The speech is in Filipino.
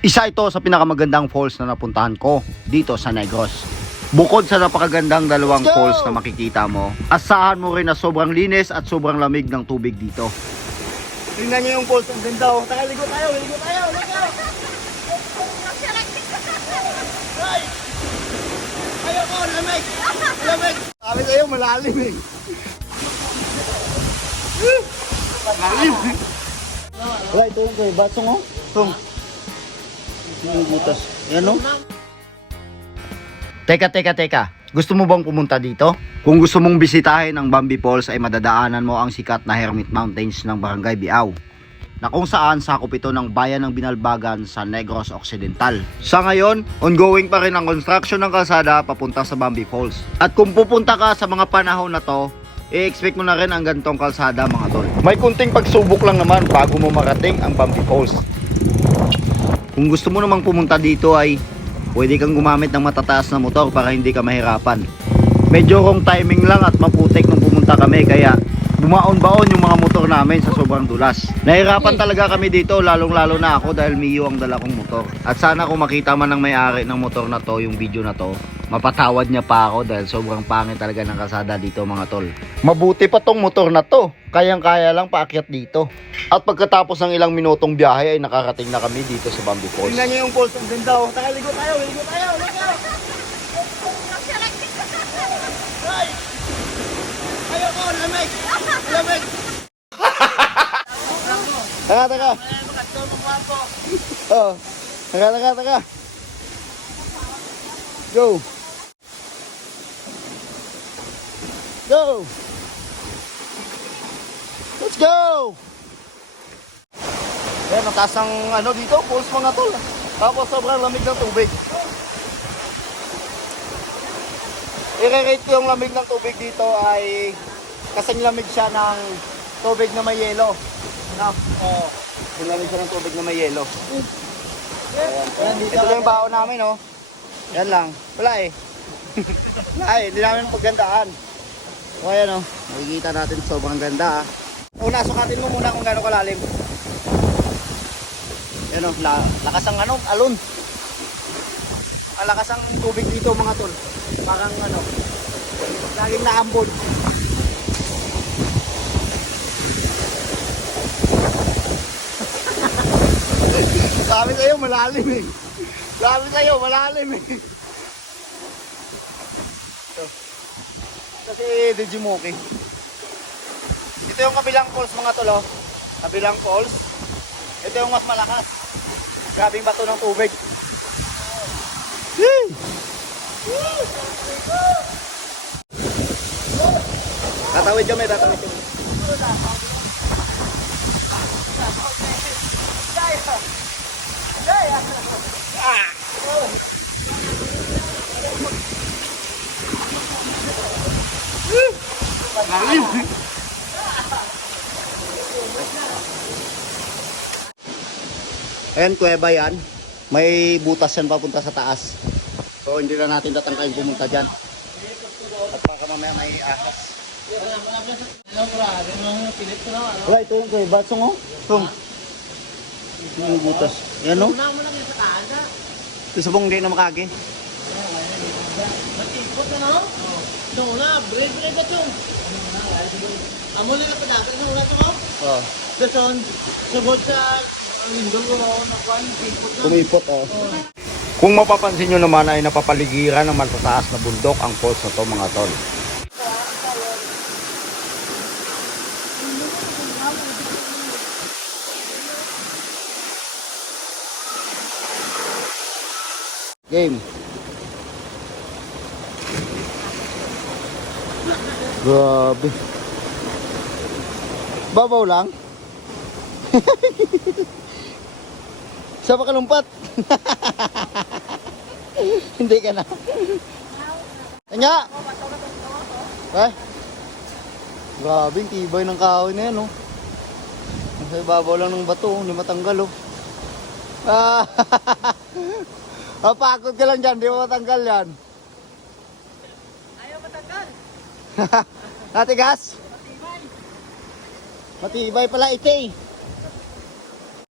Isa ito sa pinakamagandang falls na napuntahan ko dito sa Negros. Bukod sa napakagandang dalawang falls na makikita mo, asahan mo rin na sobrang linis at sobrang lamig ng tubig dito. Tingnan niyo yung falls. Ang ganda oh. Taka, ligo tayo. Ligo tayo. Ligo. Ay! Ayoko, lamig. Lamig. Sabi sa'yo, malalim eh. Malalim. Wala, kay Batsong oh. Tung. Yung butas. Yan oh. Teka, teka, teka. Gusto mo bang pumunta dito? Kung gusto mong bisitahin ang Bambi Falls ay madadaanan mo ang sikat na Hermit Mountains ng Barangay Biao na kung saan sakop ito ng bayan ng Binalbagan sa Negros Occidental. Sa ngayon, ongoing pa rin ang construction ng kalsada papunta sa Bambi Falls. At kung pupunta ka sa mga panahon na to, i-expect mo na rin ang gantong kalsada mga tol. May kunting pagsubok lang naman bago mo marating ang Bambi Falls. Kung gusto mo namang pumunta dito ay pwede kang gumamit ng matataas na motor para hindi ka mahirapan. Medyo wrong timing lang at maputik nung pumunta kami kaya bumaon-baon yung mga motor namin sa sobrang dulas. Nahirapan talaga kami dito lalong lalo na ako dahil Mio ang dala kong motor. At sana kung makita man ng may-ari ng motor na to, yung video na to, mapatawad niya pa ako dahil sobrang pangit talaga ng kasada dito mga tol. Mabuti pa tong motor na to, kayang-kaya lang paakyat dito. At pagkatapos ng ilang minutong biyahe ay nakarating na kami dito sa Bambi Falls. Tingnan niyo yung falls. Ang ganda oh. Taka, ligo tayo. Ligo tayo. Ligo. Ay! Ayoko, lamig. Lamig. Taka, taka. Oh. Taka, taka, taka. Go. Go. Let's go. Ayan, mataas ang ano dito, pulse mga tol. Tapos sobrang lamig ng tubig. I-rate ko yung lamig ng tubig dito ay kasing lamig siya ng tubig na may yelo. No? Oo. Yung lamig siya ng tubig na may yelo. Ayan. Ito lang yung baon namin, oh. Yan lang. Wala eh. Wala eh. Hindi namin paggandaan. O ayan, oh. Makikita natin sobrang ganda, ah. Una, sukatin mo muna kung gaano kalalim. Yan, oh. La lakas ang ano, alon. Lakas ang tubig dito, mga tol. Parang ano, laging naambon. Sabi sa'yo, malalim eh. Sabi sa'yo, malalim eh. Ito. Kasi Digimoki. Ito yung kabilang falls mga tolo. Kabilang falls. Ito yung mas malakas. Grabing bato ng tubig. Tatawid kami, tatawid kami. Malalim. Ayan, kuweba yan. May butas yan papunta sa taas. So, hindi na natin tatangkayin pumunta dyan. At baka mamaya may ahas. Wala, ito yung kuweba. Batsong, oh. Tung. Yung butas. Yan, oh. Isa pong hindi na makagi. Ikot na no? Ito na, bread bread na ito. Amo na pa dapat na ulat ko. Oh. Dason, sabot sa ang window ko na kwan, na. Kumipot, oh. Kung mapapansin nyo naman ay napapaligiran ng matataas na bundok ang falls na to mga tol. Game. Grabe. Babaw lang. Sa pakalumpat. Hindi ka na. Kanya! Eh? Grabe, ang tibay ng kahoy na yan, oh. Nasa ibabaw lang ng bato, oh. hindi matanggal, oh. Ah, Mapakot ka lang dyan, di mo matanggal yan. Ayaw matanggal. Natigas? Matibay pala ite eh.